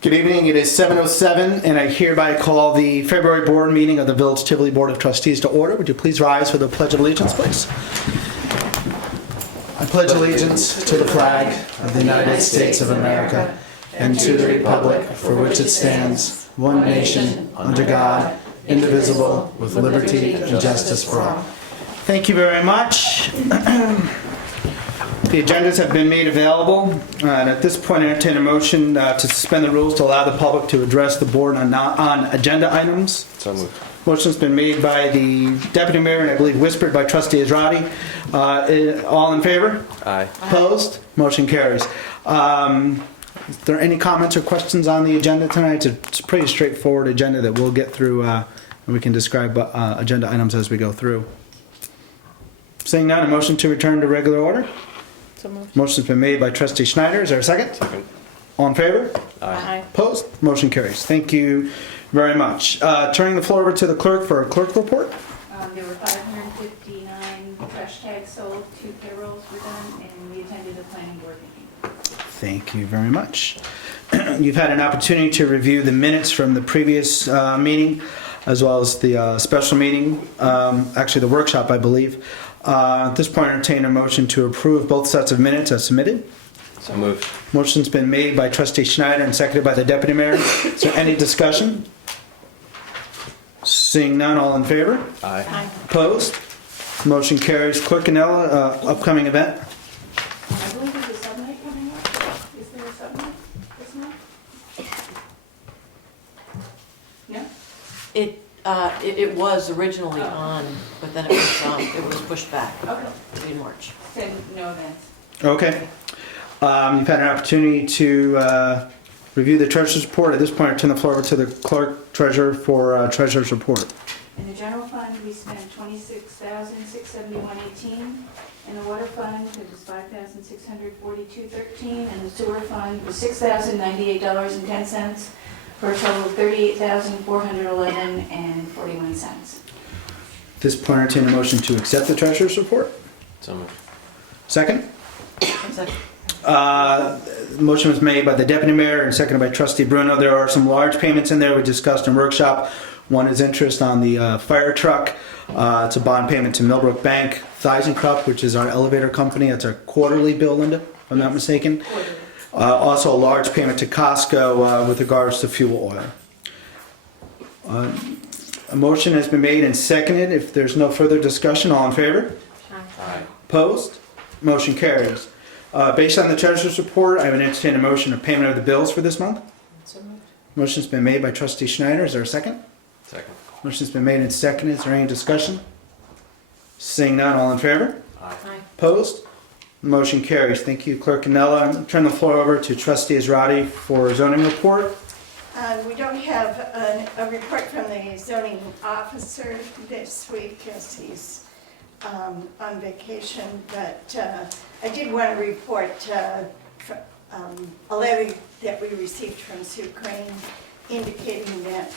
Good evening, it is 7:07 and I hereby call the February board meeting of the Village Tivoli Board of Trustees to order. Would you please rise for the Pledge of Allegiance, please? I pledge allegiance to the flag of the United States of America and to the republic for which it stands, one nation, under God, indivisible, with liberty and justice for all. Thank you very much. The agendas have been made available, and at this point I entertain a motion to suspend the rules to allow the public to address the board on agenda items. So moved. Motion's been made by the Deputy Mayor and I believe whispered by Trustee Israti. All in favor? Aye. Opposed? Motion carries. Is there any comments or questions on the agenda tonight? It's a pretty straightforward agenda that we'll get through, and we can describe agenda items as we go through. Seeing none, a motion to return to regular order? So moved. Motion's been made by Trustee Schneider. Is there a second? Second. All in favor? Aye. Opposed? Motion carries. Thank you very much. Turning the floor over to the clerk for a clerk report. There were 559 trash tags sold, 2 payrolls were done, and we attended the planning board meeting. Thank you very much. You've had an opportunity to review the minutes from the previous meeting, as well as the special meeting, actually the workshop, I believe. At this point, I entertain a motion to approve both sets of minutes as submitted. So moved. Motion's been made by Trustee Schneider and seconded by the Deputy Mayor. Is there any discussion? Seeing none, all in favor? Aye. Aye. Opposed? Motion carries. Clerk Canella, upcoming event. I believe there's a sub-night coming up. Is there a sub-night this month? No? It was originally on, but then it was pushed back Okay. in March. Said no events. Okay. You've had an opportunity to review the treasurer's report. At this point, I turn the floor over to the clerk treasurer for treasurer's report. In the general fund, we spent $26,671.18. In the water fund, it was $5,642.13. And the sewer fund was $6,098.10. For a total of $38,411.41. At this point, I entertain a motion to accept the treasurer's report. So moved. Second? Second. Motion was made by the Deputy Mayor and seconded by Trustee Bruno. There are some large payments in there we discussed in workshop. One is interest on the fire truck. It's a bond payment to Millbrook Bank. ThyssenKrupp, which is our elevator company. It's our quarterly bill, Linda, if I'm not mistaken. Also a large payment to Costco with regards to fuel oil. A motion has been made and seconded. If there's no further discussion, all in favor? Aye. Opposed? Motion carries. Based on the treasurer's report, I would entertain a motion of payment of the bills for this month. So moved. Motion's been made by Trustee Schneider. Is there a second? Second. Motion's been made and seconded. Is there any discussion? Seeing none, all in favor? Aye. Aye. Opposed? Motion carries. Thank you, Clerk Canella. Turn the floor over to Trustee Israti for zoning report. We don't have a report from the zoning officer this week as he's on vacation, but I did want to report a letter that we received from Sue Crane indicating that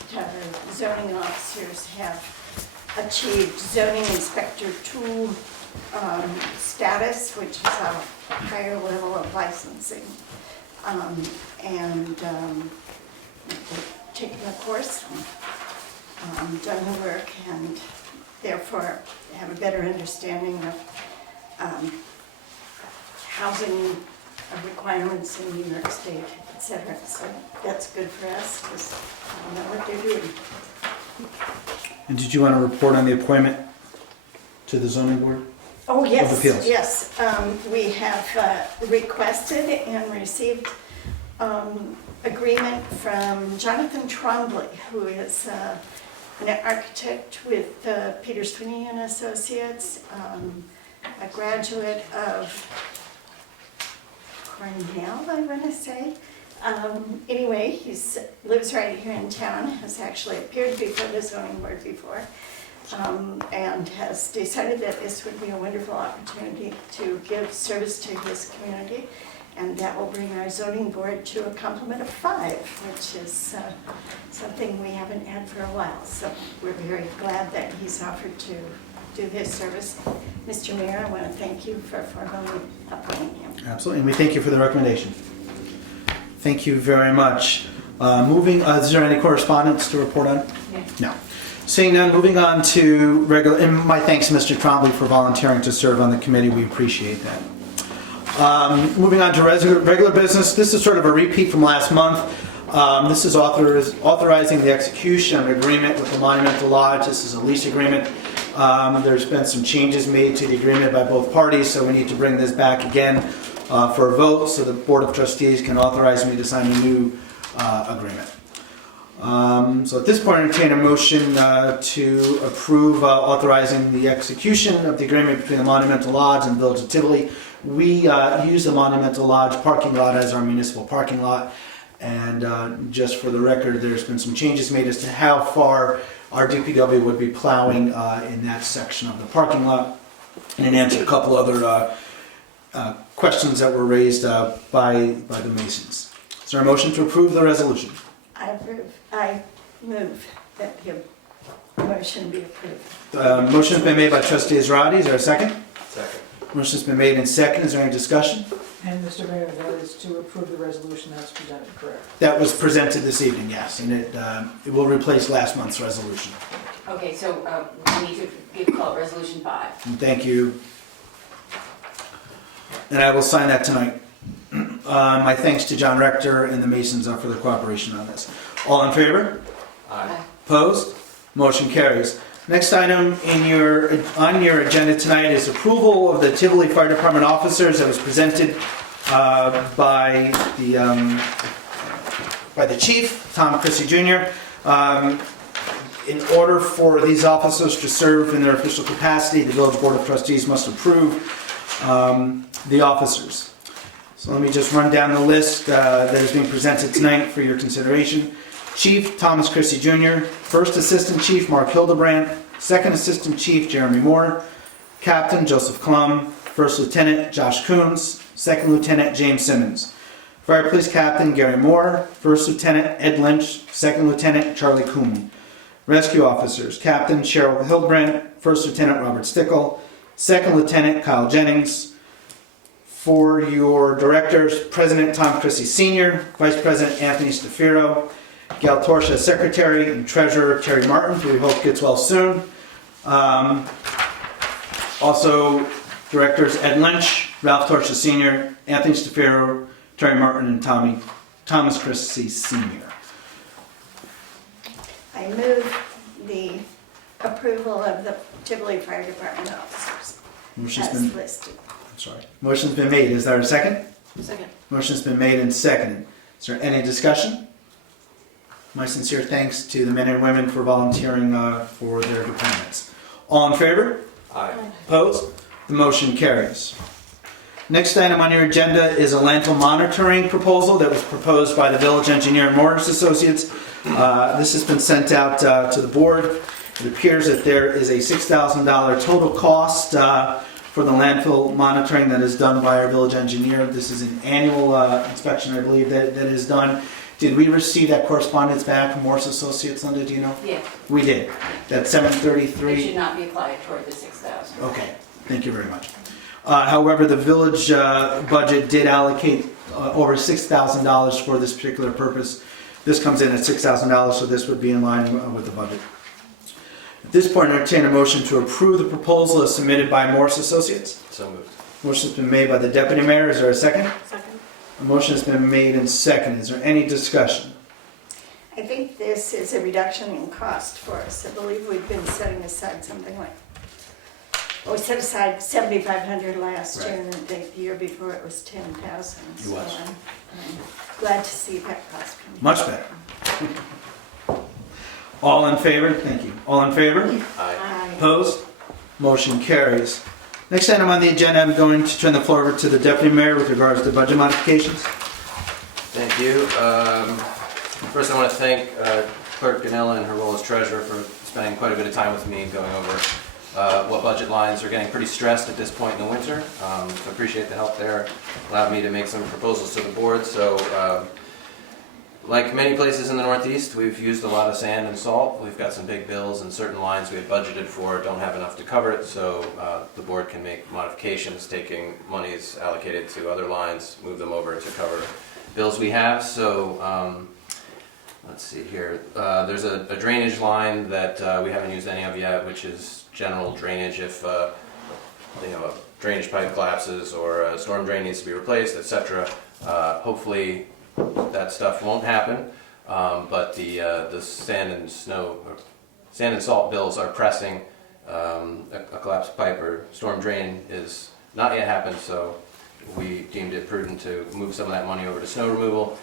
zoning officers have achieved zoning inspector 2 status, which is a higher level of licensing, and taken the course, done the work, and therefore have a better understanding of housing requirements in New York State, etc. So that's good for us because I know what they're doing. And did you want to report on the appointment to the zoning board? Oh, yes, Of appeals. yes. We have requested and received agreement from Jonathan Trombley, who is an architect with Peter Sweeney and Associates, a graduate of Cornell, I want to say. Anyway, he lives right here in town, has actually appeared before the zoning board before, and has decided that this would be a wonderful opportunity to give service to his community, and that will bring our zoning board to a complement of 5, which is something we haven't had for a while. So we're very glad that he's offered to do his service. Mr. Mayor, I want to thank you for formally appointing him. Absolutely, and we thank you for the recommendation. Thank you very much. Is there any correspondence to report on? No. Seeing none, moving on to regular, and my thanks to Mr. Trombley for volunteering to serve on the committee. We appreciate that. Moving on to regular business. This is sort of a repeat from last month. This is authorizing the execution of an agreement with the Monumental Lodge. This is a lease agreement. There's been some changes made to the agreement by both parties, so we need to bring this back again for a vote so the Board of Trustees can authorize me to sign a new agreement. So at this point, I entertain a motion to approve authorizing the execution of the agreement between the Monumental Lodge and the Village of Tivoli. We use the Monumental Lodge parking lot as our municipal parking lot, and just for the record, there's been some changes made as to how far our DPW would be plowing in that section of the parking lot, and it answered a couple other questions that were raised by the Masons. Is there a motion to approve the resolution? I move that the motion be approved. Motion's been made by Trustee Israedi. Is there a second? Second. Motion's been made in second. Is there any discussion? And Mr. Mayor, that is to approve the resolution that's presented, correct? That was presented this evening, yes, and it will replace last month's resolution. Okay, so we need to call it Resolution 5. And thank you. And I will sign that tonight. My thanks to John Rector and the Masons for their cooperation on this. All in favor? Aye. Opposed? Motion carries. Next item on your agenda tonight is approval of the Tivoli Fire Department officers that was presented by the chief, Tom Chrissy Jr. In order for these officers to serve in their official capacity, the Village Board of Trustees must approve the officers. So let me just run down the list that is being presented tonight for your consideration. Chief Thomas Chrissy Jr., First Assistant Chief Mark Hildebrandt, Second Assistant Chief Jeremy Moore, Captain Joseph Klum, First Lieutenant Josh Coons, Second Lieutenant James Simmons, Fire Police Captain Gary Moore, First Lieutenant Ed Lynch, Second Lieutenant Charlie Coon. Rescue Officers Captain Cheryl Hildebrandt, First Lieutenant Robert Stickle, Second Lieutenant Kyle Jennings. For your directors, President Tom Chrissy Sr., Vice President Anthony Stafiro, Gail Torsha, Secretary, and Treasurer Terry Martin, who we hope gets well soon. Also, Directors Ed Lynch, Ralph Torsha Sr., Anthony Stafiro, Terry Martin, and Thomas Chrissy Sr. I move the approval of the Tivoli Fire Department officers as listed. Motion's been made. Is there a second? Second. Motion's been made and seconded. Is there any discussion? My sincere thanks to the men and women for volunteering for their deployments. All in favor? Aye. Opposed? The motion carries. Next item on your agenda is a landfill monitoring proposal that was proposed by the Village Engineer and Morris Associates. This has been sent out to the board. It appears that there is a $6,000 total cost for the landfill monitoring that is done by our village engineer. This is an annual inspection, I believe, that is done. Did we receive that correspondence back from Morris Associates, Linda, do you know? Yeah, We did. That it 733. should not be applied toward the 6,000. Okay, thank you very much. However, the village budget did allocate over $6,000 for this particular purpose. This comes in at $6,000, so this would be in line with the budget. At this point, I entertain a motion to approve the proposal as submitted by Morris Associates. So moved. Motion's been made by the Deputy Mayor. Is there a second? Second. A motion has been made and seconded. Is there any discussion? I think this is a reduction in cost for us. I believe we've been setting aside something like, we set aside $7,500 last year, and the year before it was $10,000. It was. So I'm glad to see that cost come down. Much better. All in favor? Thank you. All in favor? Aye. Aye. Opposed? Motion carries. Next item on the agenda, I'm going to turn the floor over to the Deputy Mayor with regards to budget modifications. Thank you. First, I want to thank Clerk Ganella in her role as treasurer for spending quite a bit of time with me going over what budget lines are getting pretty stressed at this point in the winter. So I appreciate the help there. Allowed me to make some proposals to the board. So like many places in the Northeast, we've used a lot of sand and salt. We've got some big bills, and certain lines we had budgeted for don't have enough to cover it, so the board can make modifications, taking monies allocated to other lines, move them over to cover bills we have. So let's see here. There's a drainage line that we haven't used any of yet, which is general drainage if a drainage pipe collapses or a storm drain needs to be replaced, etc. Hopefully that stuff won't happen, but the sand and salt bills are pressing. A collapsed pipe or storm drain is not yet happened, so we deemed it prudent to move some of that money over to snow removal.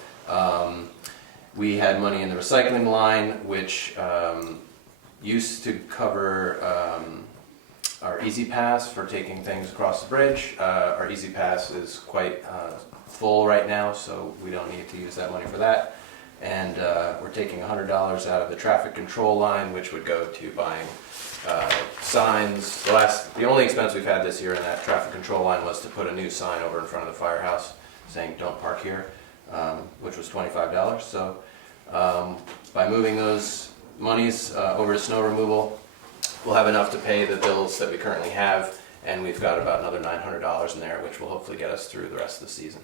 We had money in the recycling line, which used to cover our Easy Pass for taking things across the bridge. Our Easy Pass is quite full right now, so we don't need to use that money for that. And we're taking $100 out of the traffic control line, which would go to buying signs. The only expense we've had this year in that traffic control line was to put a new sign over in front of the firehouse saying "Don't park here," which was $25. So by moving those monies over to snow removal, we'll have enough to pay the bills that we currently have, and we've got about another $900 in there, which will hopefully get us through the rest of the season.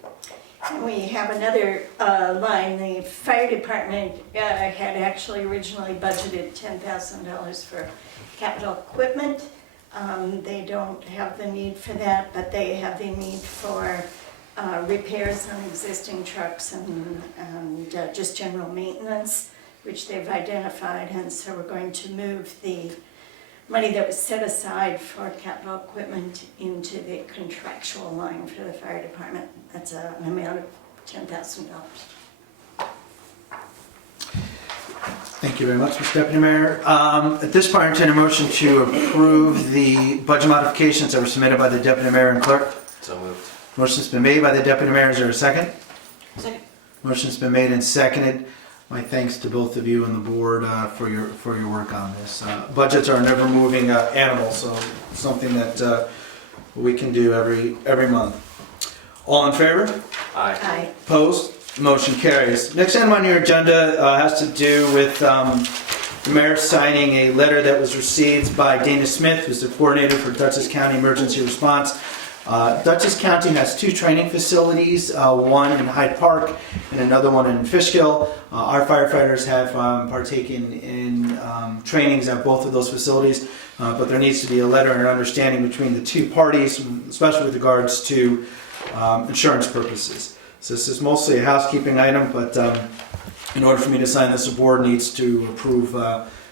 And we have another line. The fire department had actually originally budgeted $10,000 for capital equipment. They don't have the need for that, but they have the need for repairs on existing trucks and just general maintenance, which they've identified. And so we're going to move the money that was set aside for capital equipment into the contractual line for the fire department. That's an amount of $10,000. Thank you very much, Mr. Deputy Mayor. At this point, I entertain a motion to approve the budget modifications that were submitted by the Deputy Mayor and Clerk. So moved. Motion's been made by the Deputy Mayor. Is there a second? Second. Motion's been made and seconded. My thanks to both of you and the board for your work on this. Budgets are a never-moving animal, so something that we can do every month. All in favor? Aye. Aye. Opposed? Motion carries. Next item on your agenda has to do with the mayor signing a letter that was received by Dana Smith, who's the coordinator for Dutchess County Emergency Response. Dutchess County has two training facilities, one in Hyde Park and another one in Fiscal. Our firefighters have partaken in trainings at both of those facilities, but there needs to be a letter and understanding between the two parties, especially with regards to insurance purposes. So this is mostly a housekeeping item, but in order for me to sign this, the board needs to approve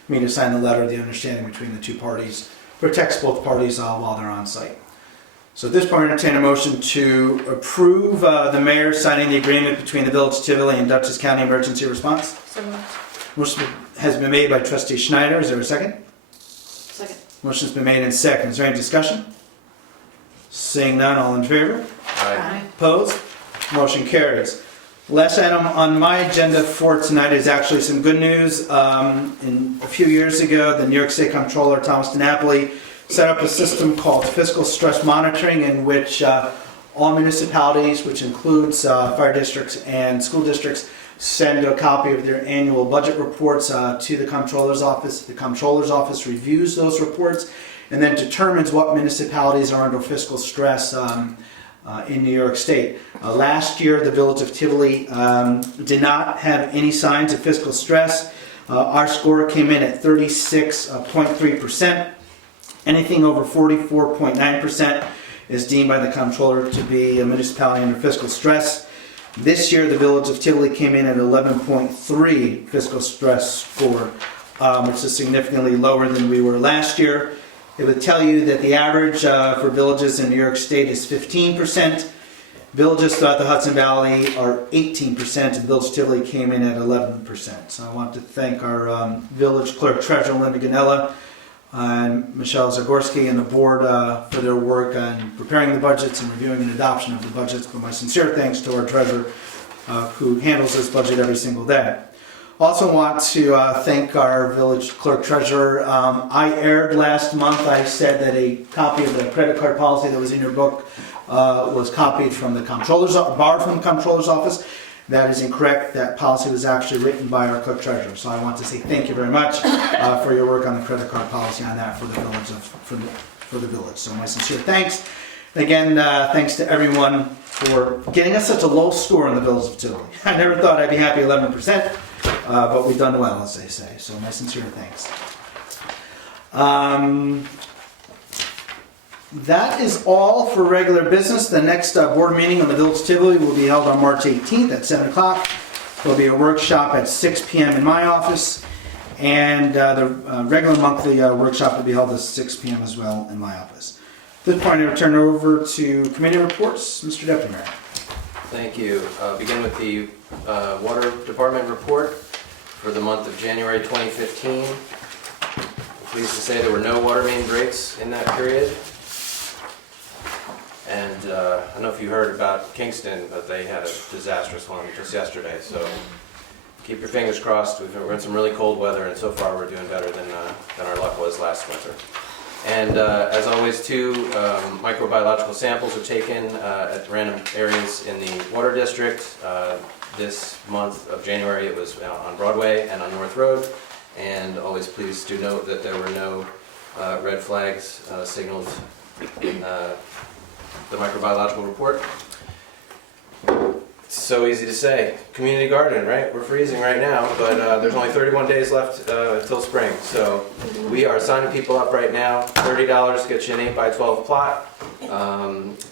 me to sign the letter, the understanding between the two parties, protects both parties while they're on site. So at this point, I entertain a motion to approve the mayor signing the agreement between the Village of Tivoli and Dutchess County Emergency Response. So moved. Motion has been made by Trustee Schneider. Is there a second? Second. Motion's been made and second. Is there any discussion? Seeing none, all in favor? Aye. Opposed? Motion carries. Last item on my agenda for tonight is actually some good news. A few years ago, the New York State Comptroller, Thomas DiNapoli, set up a system called Fiscal Stress Monitoring, in which all municipalities, which includes fire districts and school districts, send a copy of their annual budget reports to the Comptroller's office. The Comptroller's office reviews those reports and then determines what municipalities are under fiscal stress in New York State. Last year, the Village of Tivoli did not have any signs of fiscal stress. Our score came in at 36.3%. Anything over 44.9% is deemed by the Comptroller to be a municipality under fiscal stress. This year, the Village of Tivoli came in at 11.3 fiscal stress score, which is significantly lower than we were last year. It would tell you that the average for villages in New York State is 15%. Villages throughout the Hudson Valley are 18%, and Village of Tivoli came in at 11%. So I want to thank our village clerk treasurer, Linda Ganella, and Michelle Zagorski and the board for their work on preparing the budgets and reviewing and adoption of the budgets. But my sincere thanks to our treasurer who handles this budget every single day. Also want to thank our village clerk treasurer. I aired last month, I said that a copy of the credit card policy that was in your book was copied from the Comptroller's, borrowed from the Comptroller's office. That is incorrect. That policy was actually written by our clerk treasurer. So I want to say thank you very much for your work on the credit card policy on that for the village. For the village. So my sincere thanks. Again, thanks to everyone for getting us such a low score in the Village of Tivoli. I never thought I'd be happy 11%, but we've done well, as they say. So my sincere thanks. That is all for regular business. The next board meeting on the Village of Tivoli will be held on March 18th at 7 o'clock. There'll be a workshop at 6 p.m. in my office, and the regular monthly workshop will be held at 6 p.m. as well in my office. At this point, I will turn it over to committee reports. Mr. Deputy Mayor. Thank you. Begin with the Water Department report for the month of January 2015. Pleased to say there were no water main breaks in that period. And I don't know if you heard about Kingston, but they had a disastrous one just yesterday. So keep your fingers crossed. We're in some really cold weather, and so far we're doing better than our luck was last winter. And as always, too, microbiological samples are taken at random areas in the water district. This month of January, it was on Broadway and on North Road. And always pleased to note that there were no red flags signaled in the microbiological report. It's so easy to say. Community garden, right? We're freezing right now, but there's only 31 days left until spring. So we are signing people up right now. $30 gets you an 8x12 plot.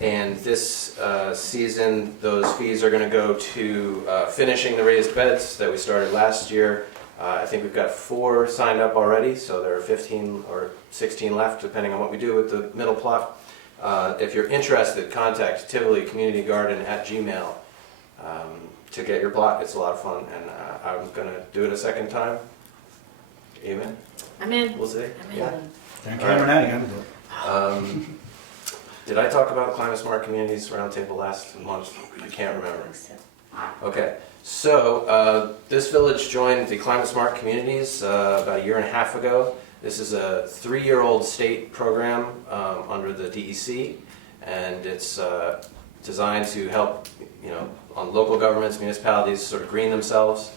And this season, those fees are going to go to finishing the raised beds that we started last year. I think we've got 4 signed up already, so there are 15 or 16 left, depending on what we do with the middle plot. If you're interested, contact Tivoli Community Garden at Gmail to get your plot. It's a lot of fun, and I'm going to do it a second time. Amen? I'm in. We'll see. I'm in. Yeah. Thank you. Now you got to do it. Did I talk about Climate Smart Communities Roundtable last month? I can't remember. Okay. So this village joined the Climate Smart Communities about a year and a half ago. This is a 3-year-old state program under the DEC, and it's designed to help, on local governments, municipalities sort of green themselves.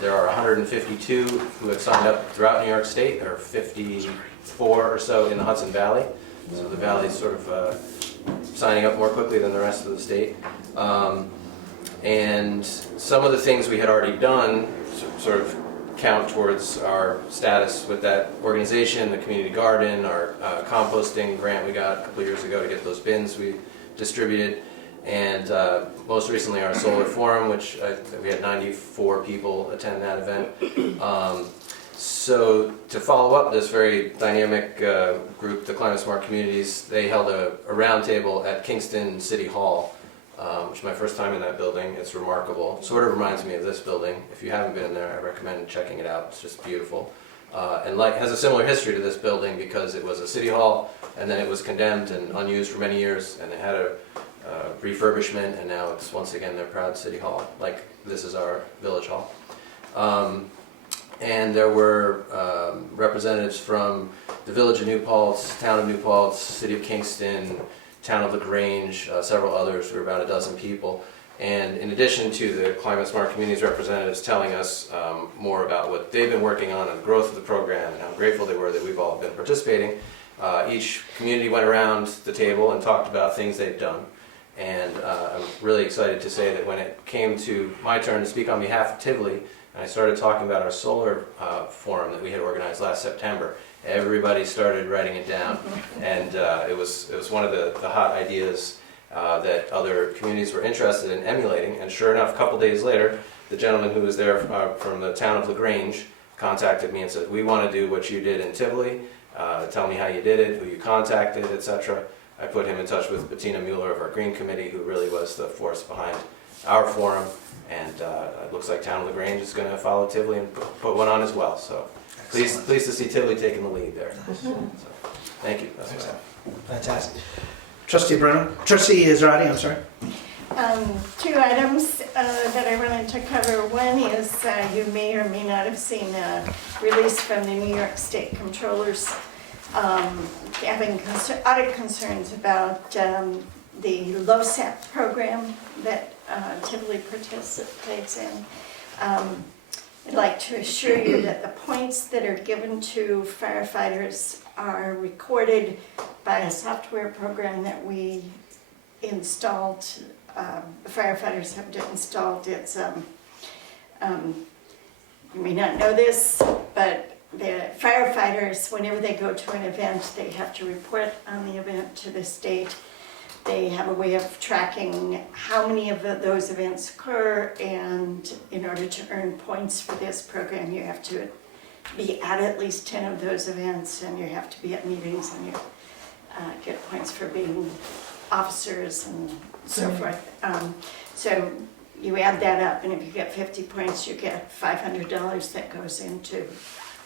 There are 152 who have signed up throughout New York State. There are 54 or so in the Hudson Valley. So the valley's sort of signing up more quickly than the rest of the state. And some of the things we had already done sort of count towards our status with that organization, the community garden, our composting grant we got a couple years ago to get those bins we distributed, and most recently our solar forum, which we had 94 people attend that event. So to follow up this very dynamic group, the Climate Smart Communities, they held a roundtable at Kingston City Hall, which is my first time in that building. It's remarkable. Sort of reminds me of this building. If you haven't been in there, I recommend checking it out. It's just beautiful. And has a similar history to this building because it was a city hall, and then it was condemned and unused for many years, and it had a refurbishment, and now it's once again their proud city hall, like this is our village hall. And there were representatives from the village of New Paltz, town of New Paltz, city of Kingston, town of LaGrange, several others. There were about a dozen people. And in addition to the Climate Smart Communities representatives telling us more about what they've been working on and the growth of the program and how grateful they were that we've all been participating, each community went around the table and talked about things they've done. And I'm really excited to say that when it came to my turn to speak on behalf of Tivoli, and I started talking about our solar forum that we had organized last September, everybody started writing it down. And it was one of the hot ideas that other communities were interested in emulating. And sure enough, a couple days later, the gentleman who was there from the town of LaGrange contacted me and said, "We want to do what you did in Tivoli. Tell me how you did it, who you contacted, etc." I put him in touch with Bettina Mueller of our Green Committee, who really was the force behind our forum. And it looks like town of LaGrange is going to follow Tivoli and put one on as well. So pleased to see Tivoli taking the lead there. So, thank you. That's what I have. Fantastic. Trustee Bruno. Trustee Israedi, I'm sorry. 2 items that I wanted to cover. One is you may or may not have seen a release from the New York State Comptrollers having audit concerns about the LoSAP program that Tivoli participates in. I'd like to assure you that the points that are given to firefighters are recorded by a software program that we installed, the firefighters have installed. It's, you may not know this, but the firefighters, whenever they go to an event, they have to report on the event to the state. They have a way of tracking how many of those events occur, and in order to earn points for this program, you have to be at least 10 of those events, and you have to be at meetings, and you get points for being officers and so forth. So you add that up, and if you get 50 points, you get $500 that goes into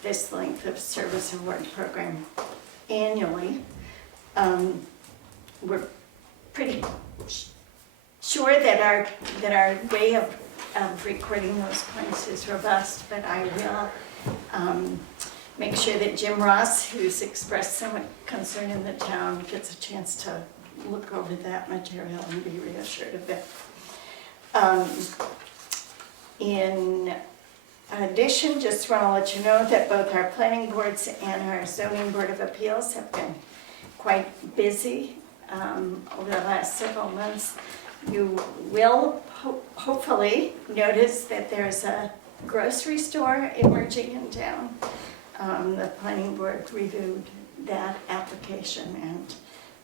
this length of service award program annually. We're pretty sure that our way of recording those points is robust, but I will make sure that Jim Ross, who's expressed so much concern in the town, gets a chance to look over that material and be reassured of it. In addition, just want to let you know that both our planning boards and our zoning board of appeals have been quite busy over the last several months. You will hopefully notice that there's a grocery store emerging in town. The planning board reviewed that application, and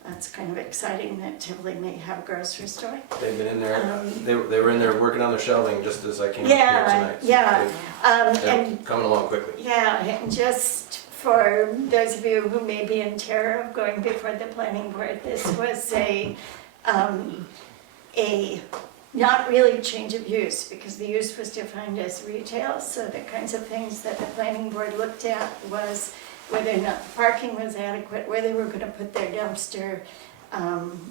that's kind of exciting that Tivoli may have a grocery store. They've been in there, they were in there working on their shelving just as I came up here tonight. Yeah. They're And coming along quickly. yeah, and just for those of you who may be in terror of going before the planning board, this was a not really change of use, because the use was defined as retail. So the kinds of things that the planning board looked at was whether or not the parking was adequate, where they were going to put their dumpster,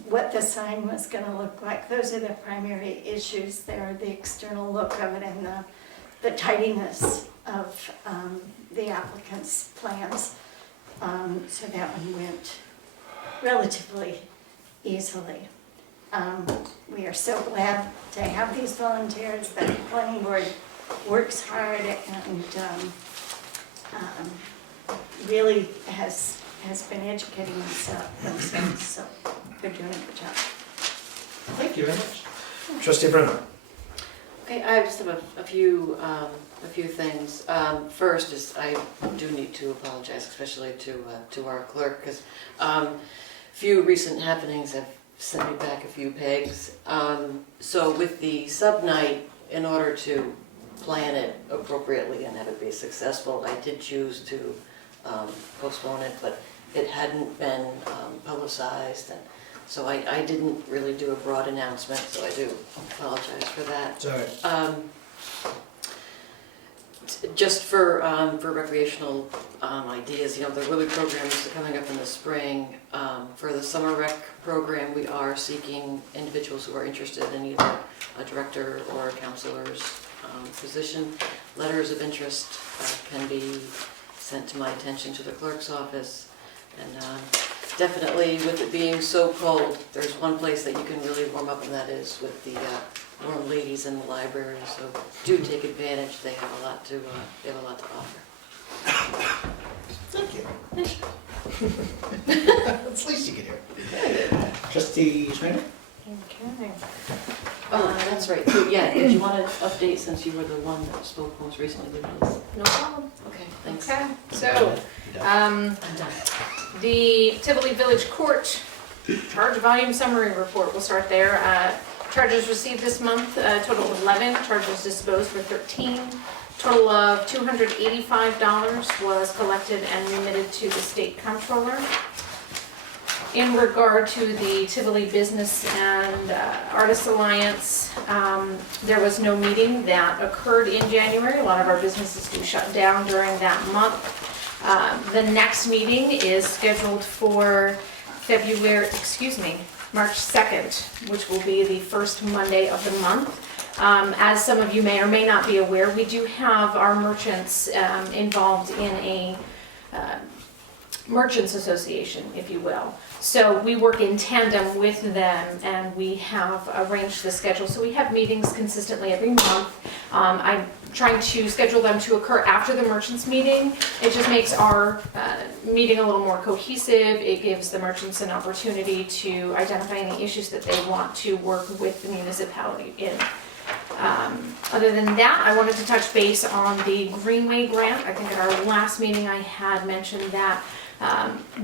what the sign was going to look like. Those are the primary issues there, the external look of it and the tidiness of the applicant's plans. So that one went relatively easily. We are so glad to have these volunteers. The planning board works hard and really has been educating themselves, so they're doing a good job. Thank you very much. Trustee Bruno. Okay, I just have a few things. First is I do need to apologize, especially to our clerk, because few recent happenings have sent me back a few pegs. So with the sub-night, in order to plan it appropriately and have it be successful, I did choose to postpone it, but it hadn't been publicized, and so I didn't really do a broad announcement, so I do apologize for that. Sorry. Just for recreational ideas, the Willie programs are coming up in the spring. For the summer rec program, we are seeking individuals who are interested in either a director or a counselor's position. Letters of interest can be sent to my attention to the clerk's office. And definitely, with it being so cold, there's one place that you can really warm up, and that is with the warm ladies in the library. So do take advantage. They have a lot to offer. Thank you. That's the least you can hear. Trustee Schneider? Okay. Oh, that's right. So, yeah, did you want to update, since you were the one that spoke most recently with us? No problem. Okay, thanks. Okay, so, I'm done. the Tivoli Village Court charge volume summary report, we'll start there. Charges received this month, a total of 11, charges disposed for 13. Total of $285 was collected and remitted to the state comptroller. In regard to the Tivoli Business and Artists Alliance, there was no meeting that occurred in January. A lot of our businesses do shut down during that month. The next meeting is scheduled for March 2nd, which will be the first Monday of the month. As some of you may or may not be aware, we do have our merchants involved in a Merchants Association, if you will. So we work in tandem with them, and we have arranged the schedule. So we have meetings consistently every month. I'm trying to schedule them to occur after the merchants meeting. It just makes our meeting a little more cohesive. It gives the merchants an opportunity to identify any issues that they want to work with the municipality in. Other than that, I wanted to touch base on the Greenway Grant. I think at our last meeting I had mentioned that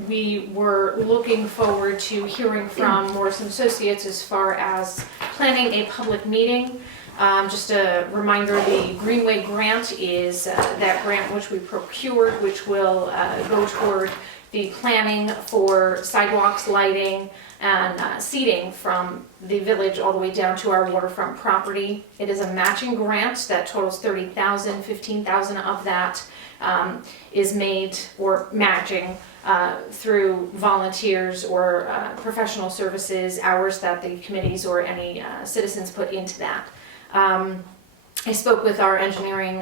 we were looking forward to hearing from Morrison Associates as far as planning a public meeting. Just a reminder, the Greenway Grant is that grant which we procured, which will go toward the planning for sidewalks, lighting, and seating from the village all the way down to our waterfront property. It is a matching grant that totals $30,000, $15,000 of that is made or matching through volunteers or professional services, hours that the committees or any citizens put into that. I spoke with our engineering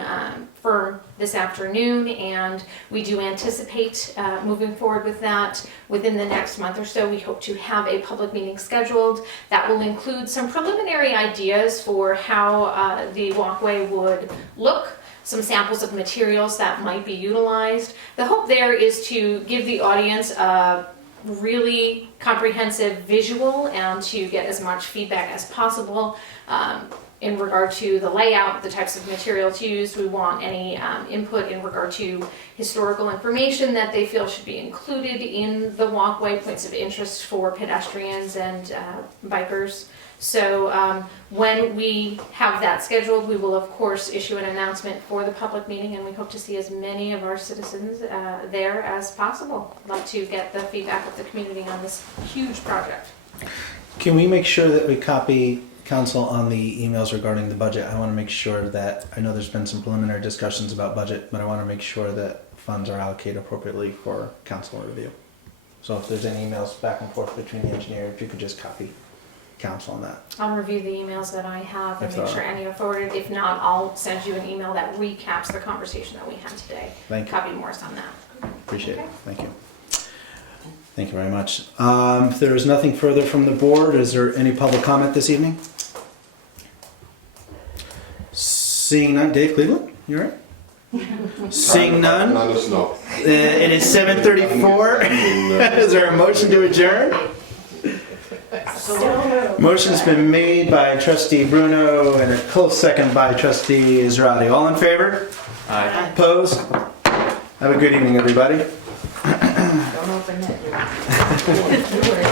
firm this afternoon, and we do anticipate moving forward with that within the next month or so. We hope to have a public meeting scheduled that will include some preliminary ideas for how the walkway would look, some samples of materials that might be utilized. The hope there is to give the audience a really comprehensive visual and to get as much feedback as possible in regard to the layout, the types of materials used. We want any input in regard to historical information that they feel should be included in the walkway, points of interest for pedestrians and bikers. So when we have that scheduled, we will of course issue an announcement for the public meeting, and we hope to see as many of our citizens there as possible. I'd like to get the feedback of the community on this huge project. Can we make sure that we copy council on the emails regarding the budget? I want to make sure that, I know there's been some preliminary discussions about budget, but I want to make sure that funds are allocated appropriately for council review. So if there's any emails back and forth between the engineer, if you could just copy council on that. I'll review the emails that I have and If make there sure are. any are forwarded. If not, I'll send you an email that recaps the conversation that we had today. Thank you. Copy Morris on that. Appreciate it. Okay. Thank you. Thank you very much. If there is nothing further from the board, is there any public comment this evening? Seeing none, Dave Cleveland, you all right? Seeing none, Let us know. it is 7:34. Is there a motion to adjourn? Motion's been made by trustee Bruno and a close second by trustee Israeli. All in favor? Aye. Opposed? Have a good evening, everybody. Don't open that door.